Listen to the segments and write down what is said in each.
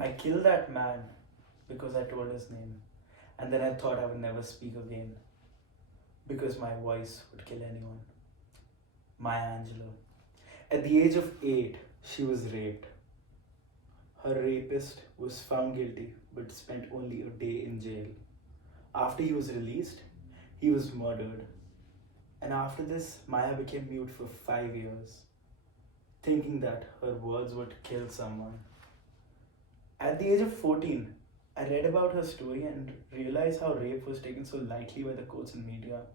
I killed that man because I told his name, and then I thought I would never speak again because my voice would kill anyone. Maya Angelou. At the age of 8, she was raped. Her rapist was found guilty but spent only a day in jail. After he was released, he was murdered. And after this, Maya became mute for 5 years, thinking that her words would kill someone. At the age of 14, I read about her story and realized how rape was taken so lightly by the courts and media,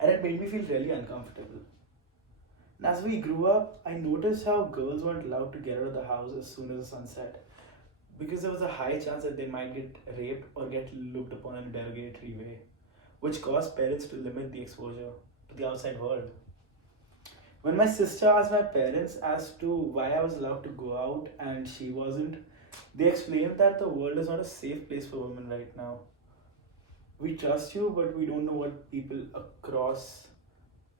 and it made me feel really uncomfortable. And as we grew up, I noticed how girls weren't allowed to get out of the house as soon as the sun set, because there was a high chance that they might get raped or get looked upon in a derogatory way, which caused parents to limit the exposure to the outside world. When my sister asked my parents as to why I was allowed to go out and she wasn't, they explained that the world is not a safe place for women right now. We trust you, but we don't know what people across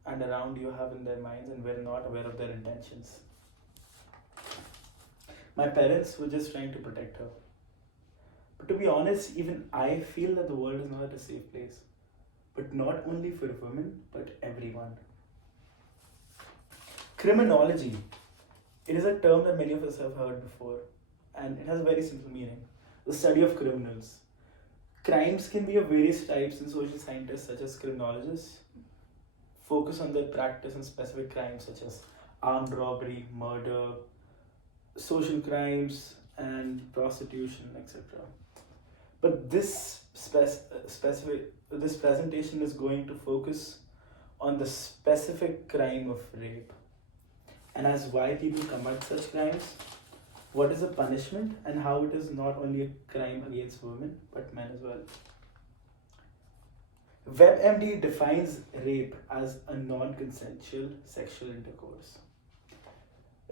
and around you have in their minds, and we're not aware of their intentions. My parents were just trying to protect her. But to be honest, even I feel that the world is not a safe place. But not only for women, but everyone. Criminology. It is a term that many of us have heard before, and it has a very simple meaning: the study of criminals. Crimes can be of various types, and social scientists, such as criminologists, focus on the practice and specific crimes such as armed robbery, murder, social crimes, and prostitution, etc. But this presentation is going to focus on the specific crime of rape, and as why people commit such crimes, what is the punishment, and how it is not only a crime against women but men as well. WebMD defines rape as a non consensual sexual intercourse.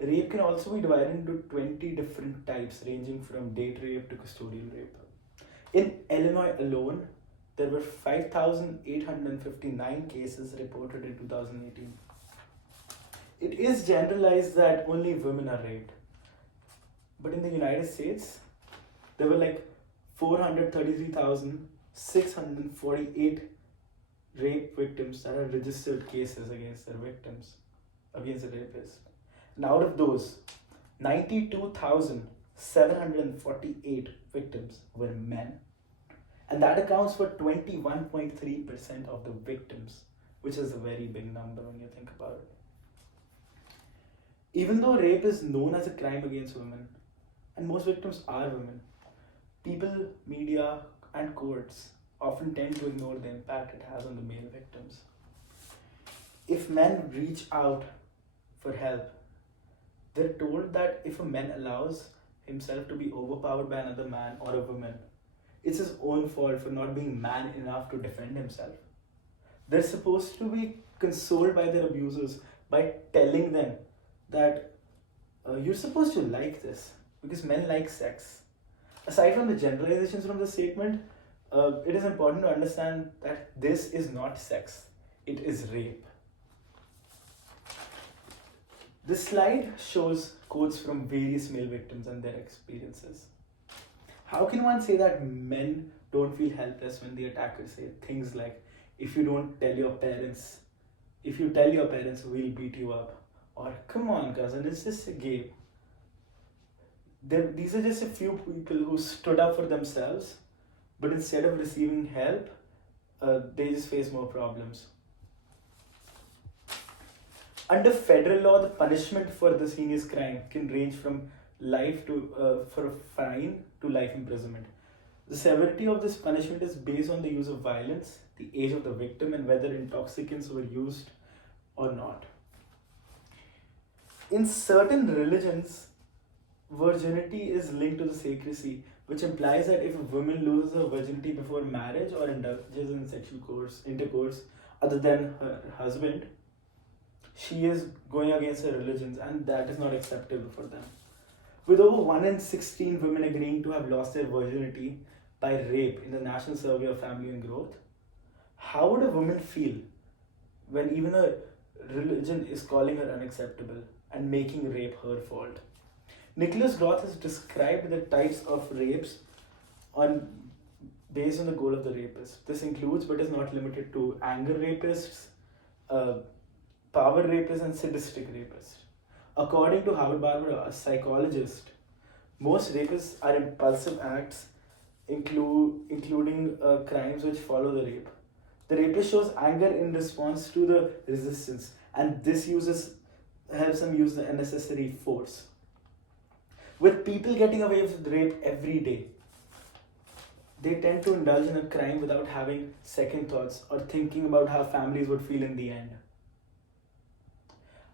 Rape can also be divided into 20 different types, ranging from date rape to custodial rape. In Illinois alone, there were 5,859 cases reported in 2018. It is generalized that only women are raped. But in the United States, there were like 433,648 rape victims that had registered cases against their victims, against the rapist. And out of those, 92,748 victims were men. And that accounts for 21.3% of the victims, which is a very big number when you think about it. Even though rape is known as a crime against women, and most victims are women, people, media, and courts often tend to ignore the impact it has on the male victims. If men reach out for help, they're told that if a man allows himself to be overpowered by another man or a woman, it's his own fault for not being man enough to defend himself. They're supposed to be consoled by their abusers by telling them that you're supposed to like this because men like sex. Aside from the generalizations from the statement, it is important to understand that this is not sex, it is rape. This slide shows quotes from various male victims and their experiences. How can one say that men don't feel helpless when the attackers say things like, if you don't tell your parents, if you tell your parents, we'll beat you up? Or, come on, cousin, it's just a game. These are just a few people who stood up for themselves, but instead of receiving help, they just face more problems. Under federal law, the punishment for this heinous crime can range from life to for a fine to life imprisonment. The severity of this punishment is based on the use of violence, the age of the victim, and whether intoxicants were used or not. In certain religions, virginity is linked to the sacredcy, which implies that if a woman loses her virginity before marriage or indulges in sexual intercourse other than her husband, she is going against her religions, and that is not acceptable for them. With over 1 in 16 women agreeing to have lost their virginity by rape in the National Survey of Family and Growth, how would a woman feel when even her religion is calling her unacceptable and making rape her fault? Nicholas Groth has described the types of rapes on based on the goal of the rapist. This includes but is not limited to anger rapists, uh, power rapists, and sadistic rapists. According to Howard Barbara, a psychologist, most rapists are impulsive acts, including crimes which follow the rape. The rapist shows anger in response to the resistance, and this helps them use the unnecessary force. With people getting away with rape every day, they tend to indulge in a crime without having second thoughts or thinking about how families would feel in the end.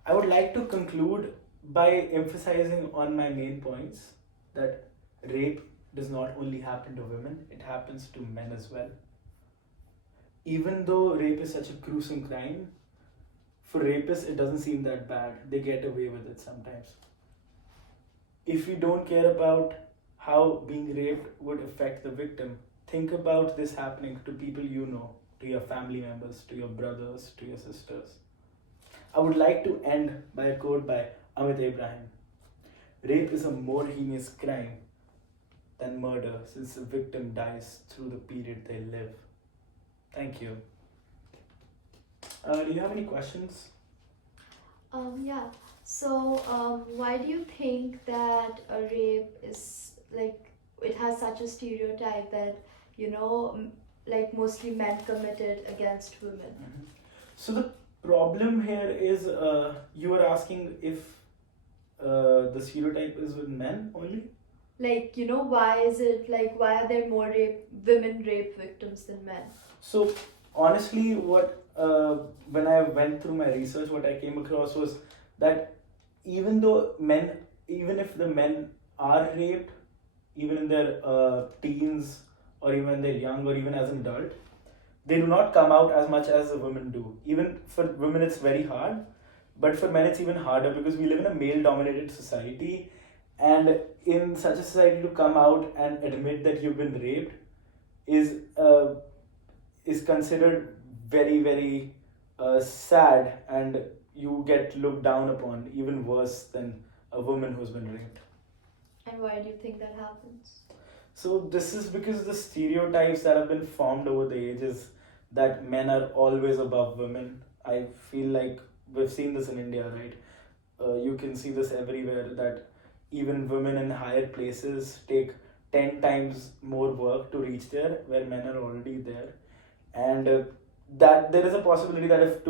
I would like to conclude by emphasizing on my main points that rape does not only happen to women, it happens to men as well. Even though rape is such a gruesome crime, for rapists it doesn't seem that bad. They get away with it sometimes. If you don't care about how being raped would affect the victim, think about this happening to people you know, to your family members, to your brothers, to your sisters. I would like to end by a quote by Amit Ibrahim. Rape is a more heinous crime than murder since the victim dies through the period they live. Thank you. Do you have any questions? Yeah. So, why do you think that a rape is like it has such a stereotype that like mostly men commit it against women? Mhm. So the problem here is you were asking if the stereotype is with men only? Like, why is it like why are there more women rape victims than men? So honestly, what when I went through my research, what I came across was that even if the men are raped, even in their teens or even when they're young or even as an adult, they do not come out as much as the women do. Even for women, it's very hard, but for men, it's even harder because we live in a male-dominated society, and in such a society, to come out and admit that you've been raped is considered very very sad, and you get looked down upon even worse than a woman who's been raped. And why do you think that happens? So this is because the stereotypes that have been formed over the ages that men are always above women. I feel like we've seen this in India, right? You can see this everywhere that even women in higher places take 10 times more work to reach there where men are already there. And that there is a possibility that if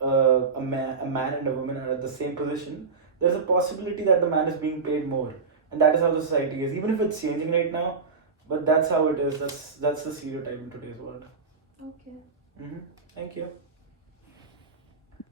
a man and a woman are at the same position, there's a possibility that the man is being paid more, and that is how the society is. Even if it's changing right now, but that's how it is. That's the stereotype in today's world. Okay. Thank you.